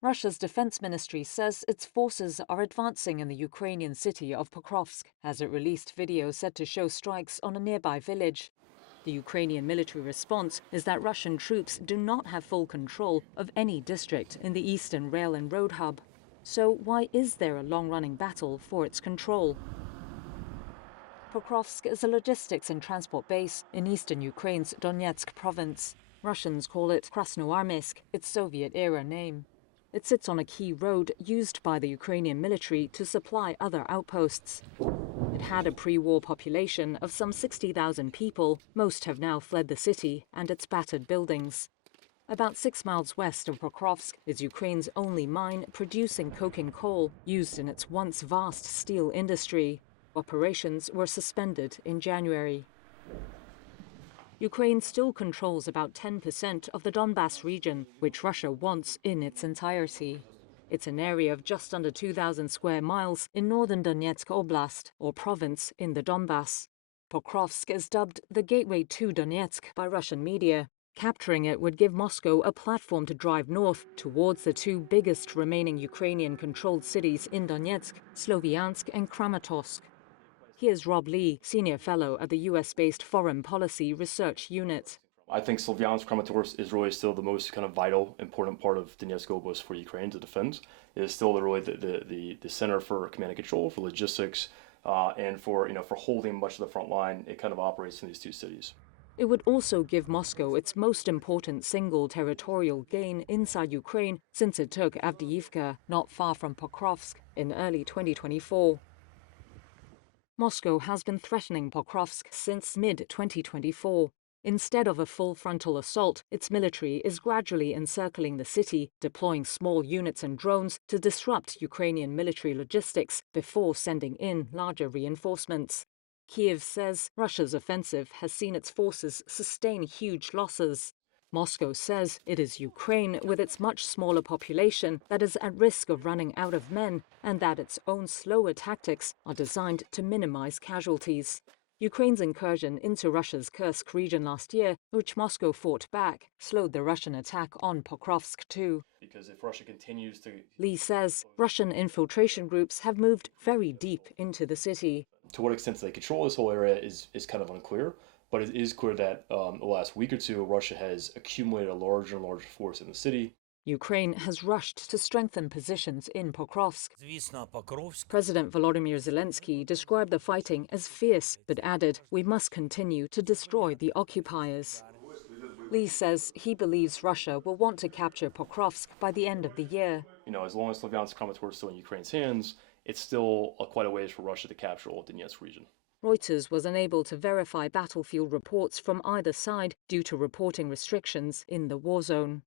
Russia's defense ministry says its forces are advancing in the Ukrainian city of Pokrovsk as it released video said to show strikes on a nearby village. The Ukrainian military response is that Russian troops do not have full control of any district in the eastern rail and road hub. So why is there a long-running battle for its control? Pokrovsk is a logistics and transport base in eastern Ukraine's Donetsk province. Russians call it Krasnoarmeysk, its Soviet-era name. It sits on a key road used by the Ukrainian military to supply other outposts. It had a pre-war population of some 60,000 people. Most have now fled the city and its battered buildings. About 6 miles west of Pokrovsk is Ukraine's only mine producing coking coal used in its once vast steel industry. Operations were suspended in January. Ukraine still controls about 10% of the Donbas region, which Russia wants in its entirety. It's an area of just under 2,000 square miles in northern Donetsk Oblast, or province, in the Donbas. Pokrovsk is dubbed the gateway to Donetsk by Russian media. Capturing it would give Moscow a platform to drive north towards the two biggest remaining Ukrainian-controlled cities in Donetsk, Sloviansk and Kramatorsk. Here's Rob Lee, senior fellow at the US-based Foreign Policy Research Unit. I think Sloviansk Kramatorsk is really still the most kind of vital, important part of Donetsk Oblast for Ukraine to defend. It is still really the center for command and control, for logistics, and for holding much of the front line. It kind of operates in these two cities. It would also give Moscow its most important single territorial gain inside Ukraine since it took Avdiivka, not far from Pokrovsk, in early 2024. Moscow has been threatening Pokrovsk since mid-2024. Instead of a full frontal assault, its military is gradually encircling the city, deploying small units and drones to disrupt Ukrainian military logistics before sending in larger reinforcements. Kiev says Russia's offensive has seen its forces sustain huge losses. Moscow says it is Ukraine, with its much smaller population, that is at risk of running out of men, and that its own slower tactics are designed to minimize casualties. Ukraine's incursion into Russia's Kursk region last year, which Moscow fought back, slowed the Russian attack on Pokrovsk too. Because if Russia continues to... Lee says Russian infiltration groups have moved very deep into the city. To what extent they control this whole area is kind of unclear, but it is clear that the last week or two, Russia has accumulated a larger and larger force in the city. Ukraine has rushed to strengthen positions in Pokrovsk. President Volodymyr Zelensky described the fighting as fierce, but added, "We must continue to destroy the occupiers." Lee says he believes Russia will want to capture Pokrovsk by the end of the year. As long as Sloviansk Kramatorsk is still in Ukraine's hands, it's still quite a ways for Russia to capture all of the Donetsk region. Reuters was unable to verify battlefield reports from either side due to reporting restrictions in the war zone.